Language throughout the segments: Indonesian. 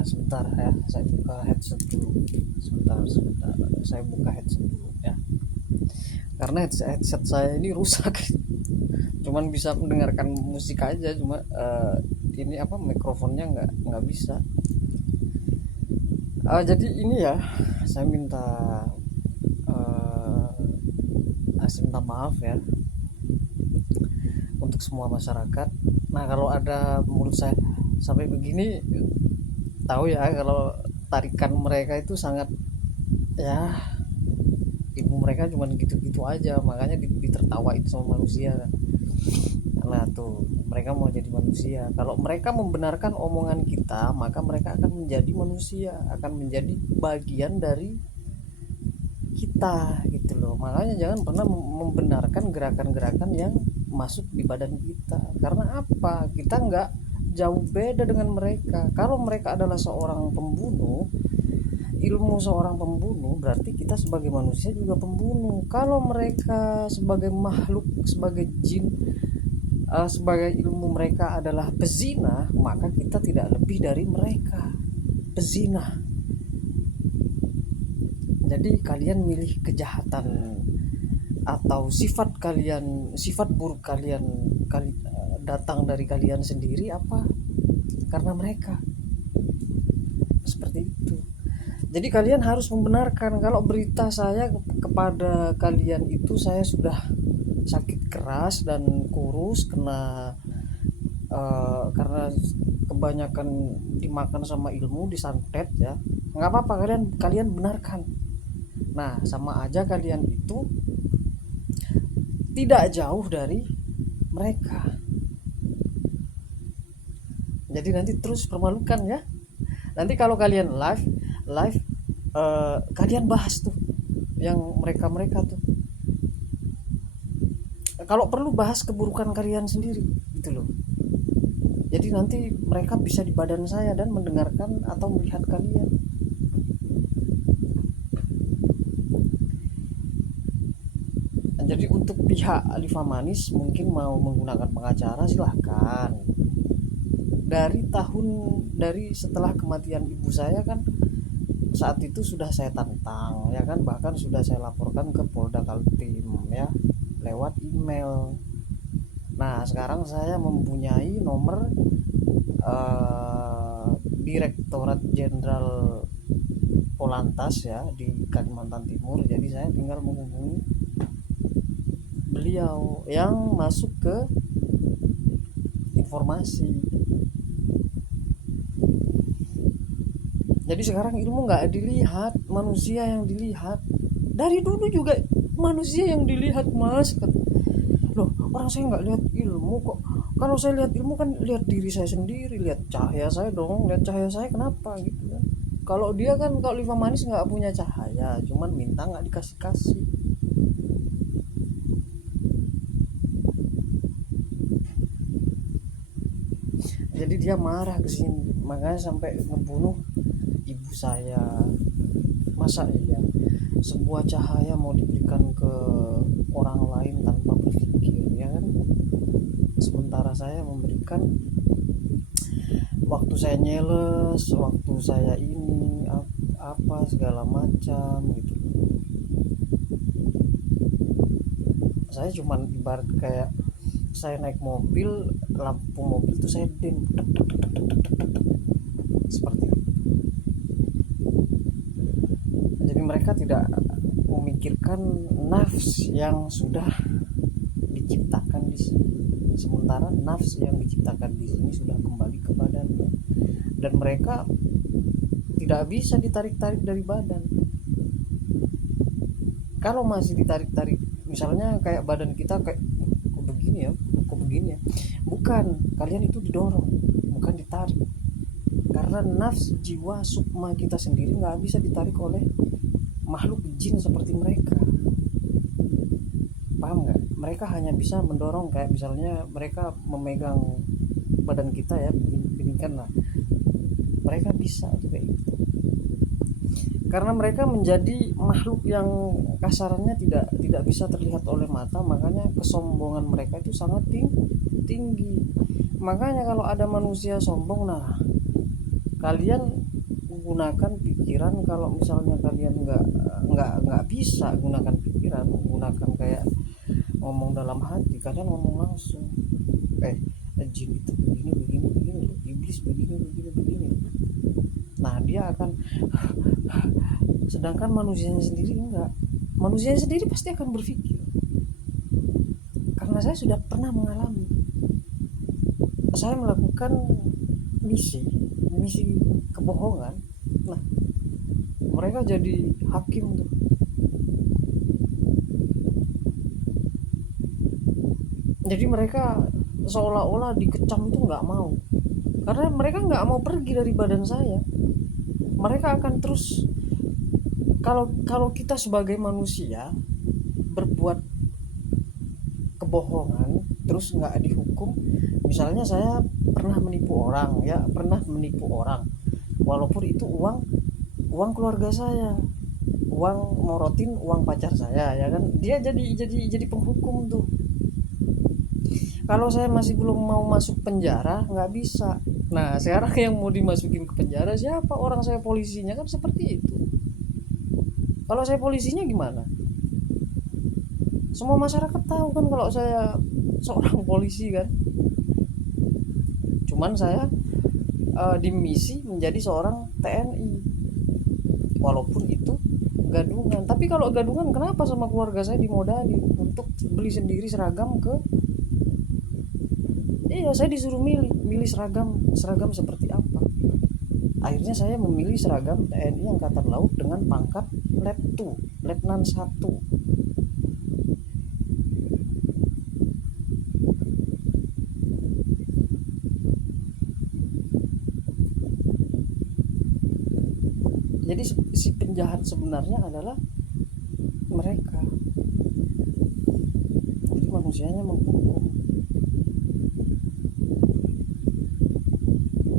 Sebentar ya, saya buka headset dulu. Sebentar, saya buka headset dulu ya. Karena headset saya ini rusak. Cuman bisa mendengarkan musik aja, cuma ini apa, mikrofonnya nggak bisa. Jadi ini ya, saya minta uh, saya minta maaf ya untuk semua masyarakat. Nah, kalau ada mulut saya sampai begini, tahu ya kalau tarikan mereka itu sangat, ya, ilmu mereka cuma gitu-gitu aja, makanya ditertawain sama manusia kan. Nah tuh, mereka mau jadi manusia. Kalau mereka membenarkan omongan kita, maka mereka akan menjadi manusia, akan menjadi bagian dari kita gitu loh. Makanya jangan pernah membenarkan gerakan-gerakan yang masuk di badan kita. Karena apa? Kita nggak jauh beda dengan mereka. Kalau mereka adalah seorang pembunuh, ilmu seorang pembunuh, berarti kita sebagai manusia juga pembunuh. Kalau mereka sebagai makhluk, sebagai jin, sebagai ilmu mereka adalah pezina, maka kita tidak lebih dari mereka, pezina. Jadi kalian milih kejahatan atau sifat kalian, sifat buruk kalian datang dari kalian sendiri apa karena mereka, seperti itu. Jadi kalian harus membenarkan kalau berita saya kepada kalian itu saya sudah sakit keras dan kurus karena kebanyakan dimakan sama ilmu, disantet ya. Nggak apa-apa, kalian benarkan. Nah, sama aja kalian itu tidak jauh dari mereka. Jadi nanti terus permalukan ya. Nanti kalau kalian live kalian bahas tuh yang mereka tuh. Kalau perlu bahas keburukan kalian sendiri gitu loh. Jadi nanti mereka bisa di badan saya dan mendengarkan atau melihat kalian. Jadi untuk pihak Alifa Manis mungkin mau menggunakan pengacara, silahkan. Dari setelah kematian ibu saya kan, saat itu sudah saya tantang ya kan, bahkan sudah saya laporkan ke Polda Kaltim ya lewat email. Nah, sekarang saya mempunyai nomor Direktorat Jenderal Polantas ya di Kalimantan Timur. Jadi saya tinggal menghubungi beliau yang masuk ke informasi. Jadi sekarang ilmu nggak dilihat, manusia yang dilihat. Dari dulu juga manusia yang dilihat, mas. Loh, orang saya nggak lihat ilmu kok. Kalau saya lihat ilmu kan lihat diri saya sendiri, lihat cahaya saya dong, lihat cahaya saya kenapa gitu kan. Kalau dia kan, kalau Liva Manis nggak punya cahaya, cuman minta nggak dikasih-kasih. Jadi dia marah ke sini, makanya sampai ngebunuh ibu saya. Masa iya sebuah cahaya mau diberikan ke orang lain tanpa berpikir, ya kan? Sementara saya memberikan waktu saya nyeles, waktu saya ini apa segala macam gitu. Saya cuman ibarat kayak saya naik mobil, lampu mobil tuh saya dim, seperti itu. Jadi mereka tidak memikirkan nafs yang sudah diciptakan di sini, sementara nafs yang diciptakan di sini sudah kembali ke badannya, dan mereka tidak bisa ditarik-tarik dari badan. Kalau masih ditarik-tarik, misalnya kayak badan kita kayak kok begini ya, kok begini ya, bukan, kalian itu didorong, bukan ditarik. Karena nafs jiwa sukma kita sendiri nggak bisa ditarik oleh makhluk jin seperti mereka. Paham nggak? Mereka hanya bisa mendorong, kayak misalnya mereka memegang badan kita ya, begini lah. Mereka bisa tuh kayak gitu. Karena mereka menjadi makhluk yang kasarannya tidak bisa terlihat oleh mata, makanya kesombongan mereka itu sangat tinggi. Makanya kalau ada manusia sombong, nah kalian gunakan pikiran. Kalau misalnya kalian nggak bisa gunakan pikiran, gunakan kayak ngomong dalam hati, kalian ngomong langsung, eh jin itu begini begini begini loh, iblis begini begini begini. Nah dia akan, sedangkan manusianya sendiri enggak. Manusianya sendiri pasti akan berpikir, karena saya sudah pernah mengalami. Saya melakukan misi misi kebohongan. Nah mereka jadi hakim tuh. Jadi mereka seolah-olah dikecam itu nggak mau, karena mereka nggak mau pergi dari badan saya. Mereka akan terus, kalau kalau kita sebagai manusia berbuat kebohongan terus nggak dihukum. Misalnya saya pernah menipu orang, ya pernah menipu orang, walaupun itu uang uang keluarga saya, uang morotin uang pacar saya, ya kan, dia jadi penghukum tuh. Kalau saya masih belum mau masuk penjara nggak bisa. Nah sekarang yang mau dimasukin ke penjara siapa? Orang saya polisinya, kan seperti itu. Kalau saya polisinya gimana? Semua masyarakat tahu kan kalau saya seorang polisi kan. Cuman saya dimisi menjadi seorang TNI, walaupun itu gadungan. Tapi kalau gadungan, kenapa sama keluarga saya dimodali untuk beli sendiri seragam ke, iya saya disuruh milih milih seragam seragam seperti apa. Akhirnya saya memilih seragam TNI Angkatan Laut dengan pangkat Letnan 1. Jadi si penjahat sebenarnya adalah mereka. Jadi manusianya menghukum.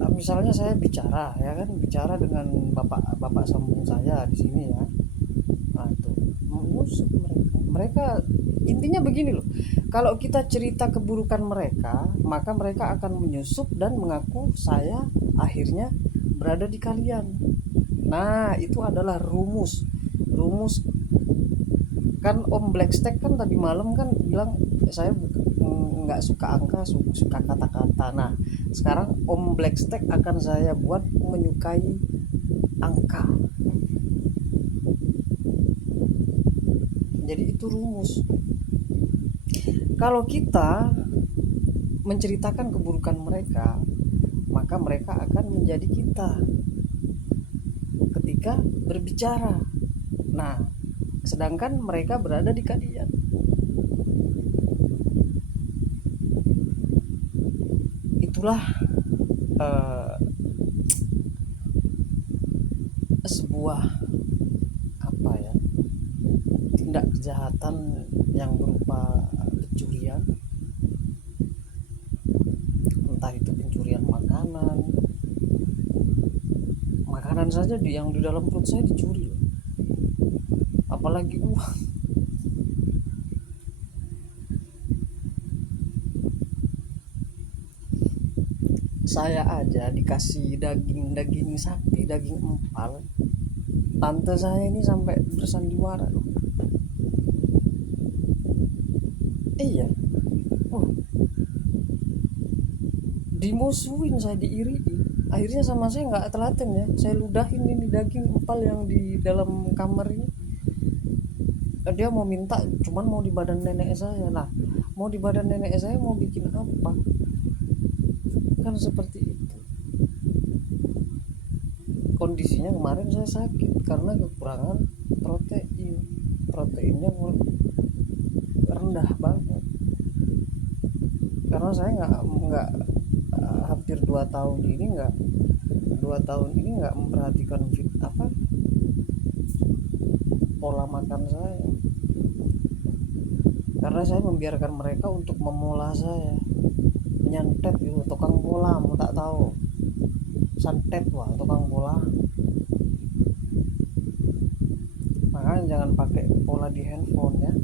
Nah, misalnya saya bicara, ya kan, bicara dengan bapak sambung saya di sini ya. Nah, itu menusuk mereka. Mereka intinya begini loh. Kalau kita cerita keburukan mereka, maka mereka akan menyusup dan mengaku saya akhirnya berada di kalian. Nah, itu adalah rumus. Rumus kan Om Blackstack kan tadi malam kan bilang saya nggak suka angka, suka kata-kata. Nah sekarang Om Blackstack akan saya buat menyukai angka. Jadi itu rumus. Kalau kita menceritakan keburukan mereka, maka mereka akan menjadi kita ketika berbicara. Nah sedangkan mereka berada di kalian. Itulah uh, sebuah apa ya, tindak kejahatan yang berupa pencurian, entah itu pencurian makanan saja yang di dalam perut saya dicuri, apalagi uang. Saya aja dikasih daging sapi, daging empal, tante saya ini sampai bersandiwara loh. Iya, oh, dimusuhin, saya diiri. Akhirnya sama saya nggak telaten ya, saya ludahin ini daging empal yang di dalam kamar ini. Dia mau minta, cuman mau di badan nenek saya. Nah mau di badan nenek saya mau bikin apa, kan seperti itu. Kondisinya kemarin saya sakit karena kekurangan proteinnya rendah banget. Karena saya nggak hampir 2 tahun ini nggak memperhatikan pola makan saya, karena saya membiarkan mereka untuk memola saya, nyantet gitu, tukang pola mau tak tahu, santet wah tukang pola. Makanya jangan pakai pola di handphone ya,